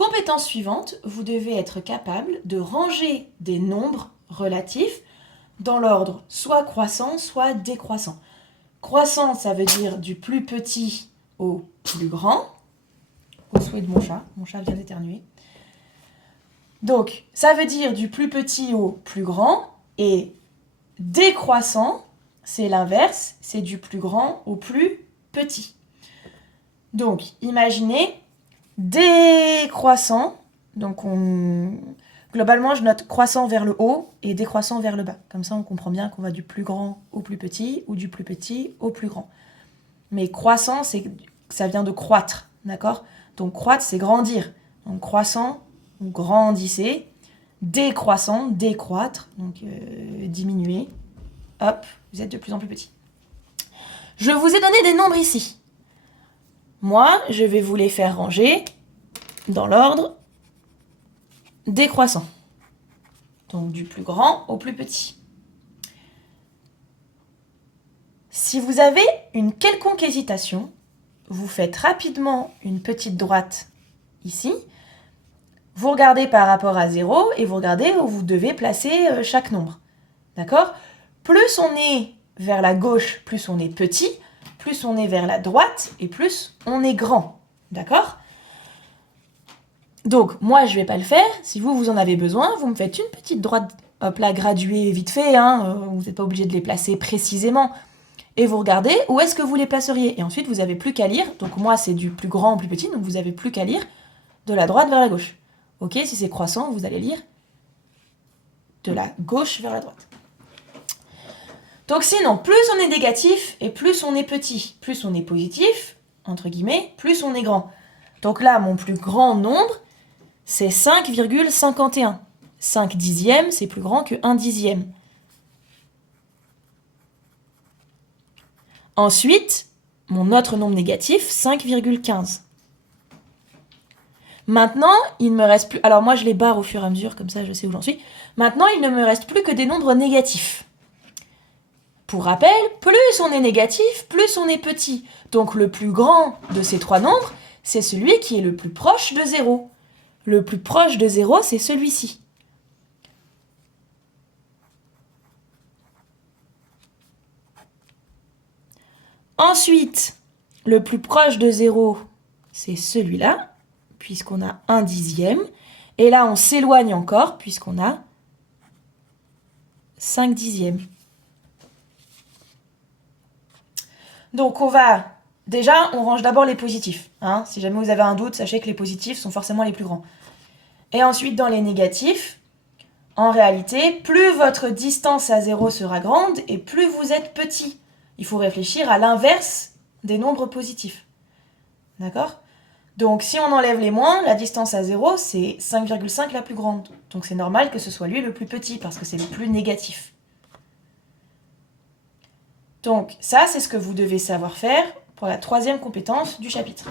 Compétence suivante, vous devez être capable de ranger des nombres relatifs dans l'ordre soit croissant, soit décroissant. Croissant, ça veut dire du plus petit au plus grand. Au souhait de mon chat vient d'éternuer. Donc, ça veut dire du plus petit au plus grand, et décroissant, c'est l'inverse, c'est du plus grand au plus petit. Donc, imaginez décroissant, donc globalement je note croissant vers le haut et décroissant vers le bas. Comme ça on comprend bien qu'on va du plus grand au plus petit ou du plus petit au plus grand. Mais croissant, ça vient de croître, d'accord? Donc croître, c'est grandir. Donc croissant, grandissez. Décroissant, décroître, donc diminuer. Hop, vous êtes de plus en plus petit. Je vous ai donné des nombres ici. Moi, je vais vous les faire ranger dans l'ordre décroissant. Donc du plus grand au plus petit. Si vous avez une quelconque hésitation, vous faites rapidement une petite droite ici. Vous regardez par rapport à 0 et vous regardez où vous devez placer chaque nombre. D'accord? Plus on est vers la gauche, plus on est petit. Plus on est vers la droite et plus on est grand. D'accord? Donc, moi, je ne vais pas le faire. Si vous en avez besoin, vous me faites une petite droite, hop là, graduée vite fait. Vous n'êtes pas obligé de les placer précisément. Et vous regardez où est-ce que vous les placeriez. Et ensuite, vous n'avez plus qu'à lire. Donc, moi, c'est du plus grand au plus petit. Donc, vous n'avez plus qu'à lire de la droite vers la gauche. Ok, si c'est croissant, vous allez lire de la gauche vers la droite. Donc sinon, plus on est négatif et plus on est petit. Plus on est positif, entre guillemets, plus on est grand. Donc là, mon plus grand nombre, c'est 5,51. 5 dixièmes, c'est plus grand que 1 dixième. Ensuite, mon autre nombre négatif, 5,15. Maintenant, il ne me reste plus... Alors moi, je les barre au fur et à mesure, comme ça je sais où j'en suis. Maintenant, il ne me reste plus que des nombres négatifs. Pour rappel, plus on est négatif, plus on est petit. Donc le plus grand de ces trois nombres, c'est celui qui est le plus proche de 0. Le plus proche de 0, c'est celui-ci. Ensuite, le plus proche de 0, c'est celui-là, puisqu'on a 1 dixième. Et là, on s'éloigne encore, puisqu'on a 5 dixièmes. Donc, on range d'abord les positifs. Si jamais vous avez un doute, sachez que les positifs sont forcément les plus grands. Et ensuite, dans les négatifs, en réalité, plus votre distance à 0 sera grande et plus vous êtes petit. Il faut réfléchir à l'inverse des nombres positifs. D'accord? Donc, si on enlève les moins, la distance à 0, c'est 5,5 la plus grande. Donc, c'est normal que ce soit lui le plus petit, parce que c'est le plus négatif. Donc, ça, c'est ce que vous devez savoir faire pour la troisième compétence du chapitre.